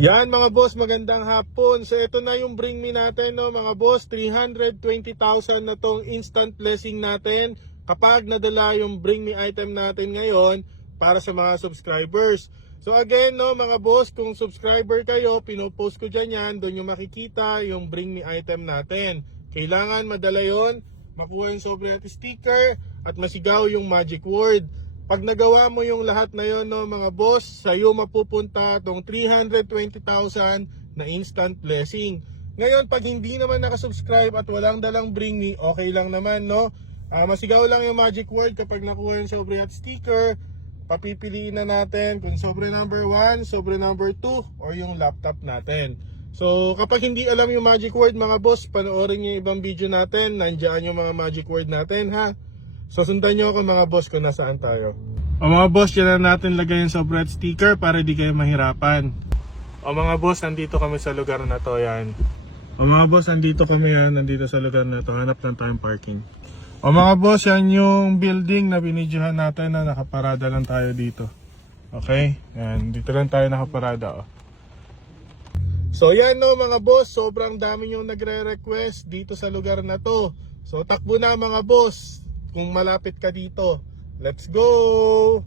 Yan mga boss, magandang hapon. So ito na yung bring me natin, no mga boss. 320,000 na tong instant blessing natin kapag nadala yung bring me item natin ngayon para sa mga subscribers. So again, no mga boss, kung subscriber kayo, pinopost ko dyan yan, doon yung makikita yung bring me item natin. Kailangan madala yon, makuha yung sobre at sticker, at masigaw yung magic word. Pag nagawa mo yung lahat na yon, no mga boss, sa'yo mapupunta tong 320,000 na instant blessing. Ngayon, pag hindi naman nakasubscribe at walang dalang bring me, okay lang naman, no? Masigaw lang yung magic word kapag nakuha yung sobre at sticker. Papipiliin na natin kung sobre number 1, sobre number 2, or yung laptop natin. So kapag hindi alam yung magic word mga boss, panoorin yung ibang video natin. Nandiyan yung mga magic word natin, ha. So sundan nyo ako mga boss kung nasaan tayo. O mga boss, dyan na natin lagay yung sobre at sticker para di kayo mahirapan. O mga boss, nandito kami sa lugar na to, yan. O mga boss, nandito kami yan, nandito sa lugar na to. Hanap lang tayong parking. O mga boss, yan yung building na binidyohan natin na nakaparada lang tayo dito. Okay? Yan, dito lang tayo nakaparada. So yan no mga boss, sobrang dami yung nagre-request dito sa lugar na to. So takbo na mga boss, kung malapit ka dito. Let's go!